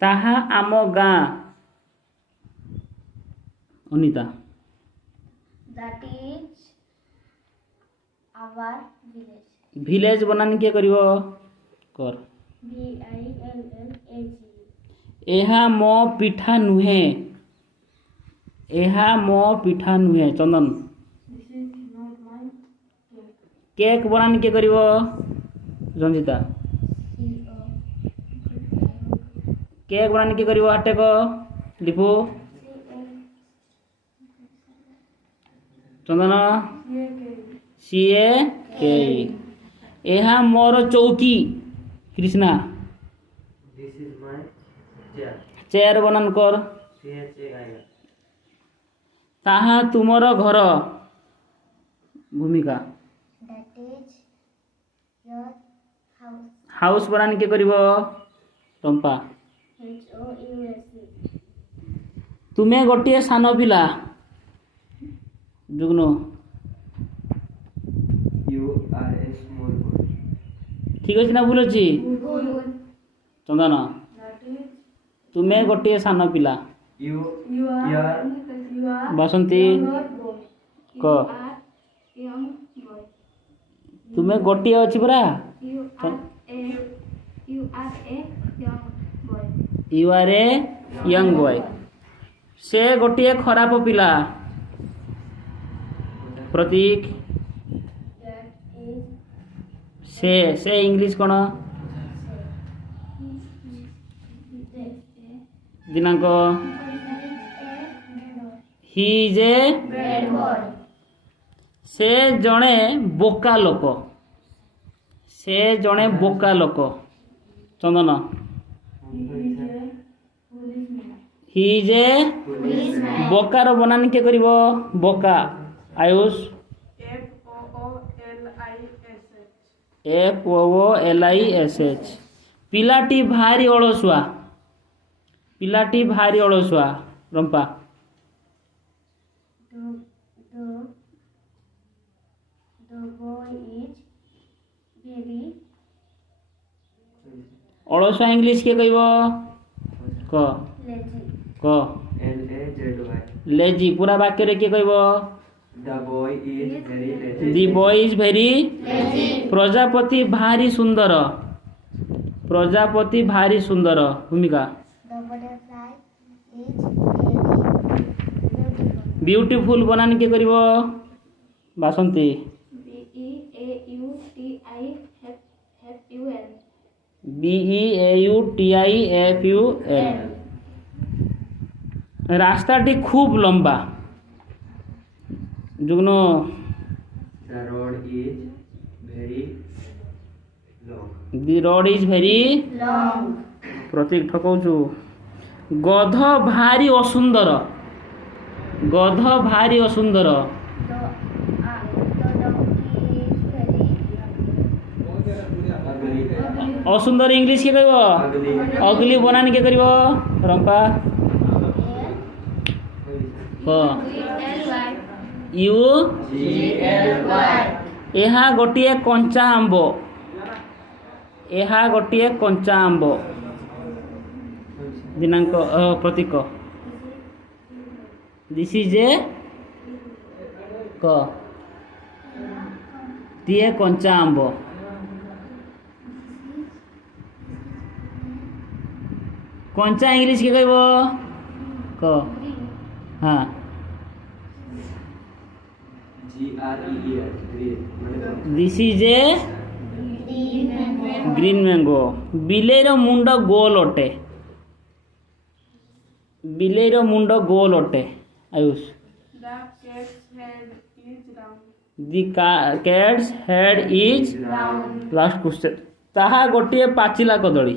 ताहा आम गाँ अनिता That is our village. Village বনানি কিଏ କରିବ କର VILLAG. ଏହା ମୋ ପିଠା ନୁହେଁ ଏହା ମୋ ପିଠା ନୁହେଁ Chandan This is not my cake. Cake ବନାନି କିଏ କରିବ ରଞ୍ଜିତା CO. କେକ୍ ବନାନି କିଏ କରିବ ହାଟେକ ଲିପୁ ଚନ୍ଦନ ସିଏ କେ ଏହା ମୋର ଚୌକି Krishna This is my chair. Chair ବନାନ କର CHAIR. ତାହା ତୁମର ଘର ଭୂମିକା That is your house. House ବନାନି କିଏ କରିବ ଚମ୍ପା HOUSE. ତୁମେ ଗୋଟିଏ ସାନ ପିଲା ଯୁଗ୍ନ You are a small boy. ଠିକ ଅଛି ନା ଭୁଲ ଅଛି ଚନ୍ଦନ That is ତୁମେ ଗୋଟିଏ ସାନ ପିଲା You you are are Basanti younger boy. କ Young boy. ତୁମେ ଗୋଟିଏ ଅଛି ପରା You are a young boy. You are a young boy ସେ ଗୋଟିଏ ଖରାପ ପିଲା ପ୍ରତୀକ That is ସେ ଇଂଲିଶ କ'ଣ Dinank he is a bad boy. ସେ ଜଣେ ବୋକା ଲୋକ ସେ ଜଣେ ବୋକା ଲୋକ ଚନ୍ଦନ ହି ଇଜ୍ ଏ ବୋକାର ବନାନି କିଏ କରିବ ବୋକା ଆୟୁଷ FOOLISH ପିଲାଟି ଭାରି ଅଳସୁଆ Rampa The boy is very ଅଳସୁଆ ଇଂଲିଶ କିଏ କହିବ କ lazy. କ LAZY. ଲେଜି ପୁରା ବାକ୍ୟରେ କିଏ କହିବ The boy is very lazy. The boy is very ପ୍ରଜାପତି ଭାରି ସୁନ୍ଦର Bhumika The butterfly is very beautiful. Beautiful ବନାନି କିଏ କରିବ ବାସନ୍ତୀ BEAUTIFUL ରାସ୍ତାଟି ଖୁବ୍ ଲମ୍ବା Yugna The road is very long. The road is very Long. Pratik ଠକଉଛୁ ଗଧ ଭାରି ଅସୁନ୍ଦର The donkey is very Ugly. ଅସୁନ୍ଦର ଇଂଲିଶ କିଏ କହିବ Ugly. ଅଗଲି ବନାନି କିଏ କରିବ ରମ୍ପା କ ୟୁ GLY. ଏହା ଗୋଟିଏ କଞ୍ଚା ଆମ୍ବ ଦିନାଙ୍କ ପ୍ରତୀକ ଦିସ୍ ଇଜ୍ ଏ କ ଟିଏ କଞ୍ଚା ଆମ୍ବ କଞ୍ଚା ଇଂଲିଶ କିଏ କହିବ କ ହଁ GREEN. Green. This is a green mango ବିଲେଇର ମୁଣ୍ଡ ଗୋଲ ଅଟେ Ayush the cat's head is last question ତାହା ଗୋଟିଏ ପାଚିଲା କଦଳୀ